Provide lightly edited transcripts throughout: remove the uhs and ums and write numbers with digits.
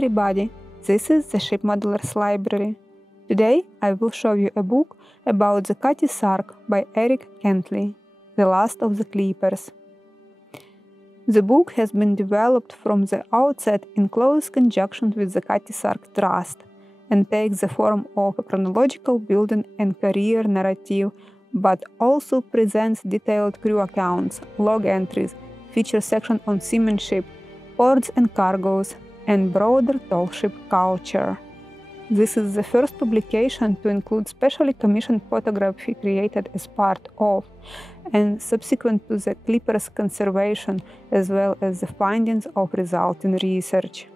everybody, this is the Ship Modelers Library. Today I will show you a book about the Cutty Sark by Eric Kentley, The Last of the Clippers. The book has been developed from the outset in close conjunction with the Cutty Sark Trust and takes the form of a chronological building and career narrative, but also presents detailed crew accounts, log entries, feature section on seamanship, ports and cargoes, and broader tall ship culture. This is the first publication to include specially commissioned photography created as part of and subsequent to the Clippers conservation, as well as the findings of resulting research.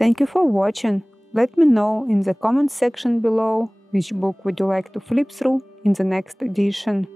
Thank you for watching. Let me know in the comment section below which book would you like to flip through in the next edition.